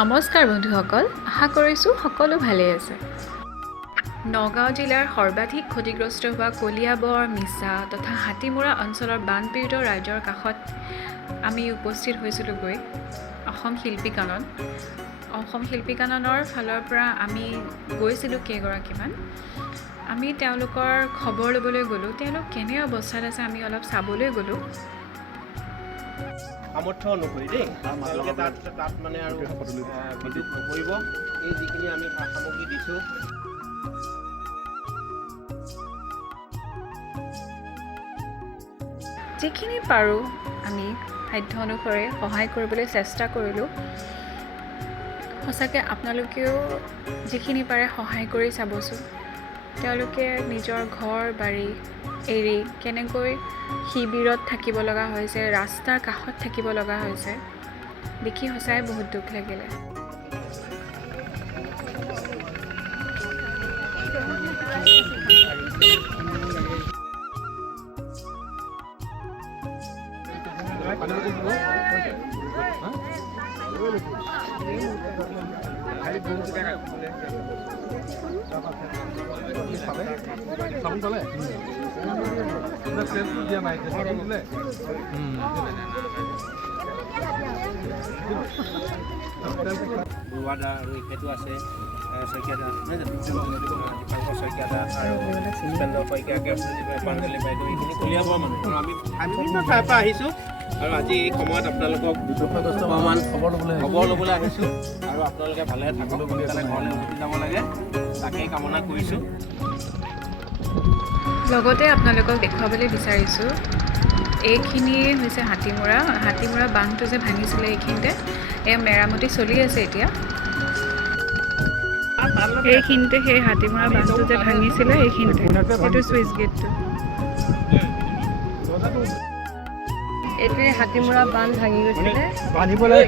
নমস্কাৰ বন্ধুসকল, আশা কৰিছোঁ সকলো ভালে আছে। নগাঁও জিলাৰ সৰ্বাধিক ক্ষতিগ্ৰস্ত হোৱা কলিয়াবৰ, মিছা তথা হাতীমূৰা অঞ্চলৰ বানপীড়িত ৰাইজৰ কাষত আমি উপস্থিত হৈছিলোঁগৈ। অসম শিল্পী কাননৰ ফালৰ পৰা আমি গৈছিলোঁ কেইগৰাকীমান। আমি তেওঁলোকৰ খবৰ ল'বলৈ গ'লোঁ, তেওঁলোক কেনে অৱস্থাত আছে আমি অলপ চাবলৈ গ'লোঁ। সামৰ্থ্য অনুসৰি দেই, আপোনালোকে তাত মানে আৰু বিদ্যুৎ নকৰিব। এই যিখিনি আমি সামগ্ৰী দিছোঁ যিখিনি পাৰোঁ আমি সাধ্য অনুসৰি সহায় কৰিবলৈ চেষ্টা কৰিলোঁ। সঁচাকৈ আপোনালোকেও যিখিনি পাৰে সহায় কৰি চাবচোন। তেওঁলোকে নিজৰ ঘৰ বাৰী এৰি কেনেকৈ শিবিৰত থাকিব লগা হৈছে, ৰাস্তাৰ কাষত থাকিব লগা হৈছে, দেখি সঁচাই বহুত দুখ লাগিলে। বৰুৱাদা আৰু ইখেতো আছে শইকীয়াদা, দীপাংকৰ শইকীয়াদা আৰু ভূপেন্দ্ৰ শইকীয়াকে পাঞ্জলি বাইদেউ, এইখিনি কলিয়াবৰ মানুহ। আমি বিভিন্ন ঠাইৰ পৰা আহিছোঁ আৰু আজি এই সময়ত আপোনালোকক দুখগ্ৰস্তমান খবৰ ল'বলৈ আহিছোঁ আৰু আপোনালোকে ভালে থাকক, সোনকালে ঘৰলৈ উভতি যাব লাগে, তাকেই কামনা কৰিছোঁ। লগতে আপোনালোকক দেখুৱাবলৈ বিচাৰিছোঁ, এইখিনিয়ে হৈছে হাতীমূৰা বান্ধটো যে ভাঙিছিলে এইখিনিতে, এয়া মেৰামতি চলি আছে এতিয়া। এইখিনিতে সেই হাতীমূৰা বান্ধটো যে ভাঙিছিলে এইখিনিতে, এইটো চুইচ গেটটো। এইটোৱে হাতীমূৰা বান্ধ ভাঙি গৈছিলে। বান্ধিবলৈ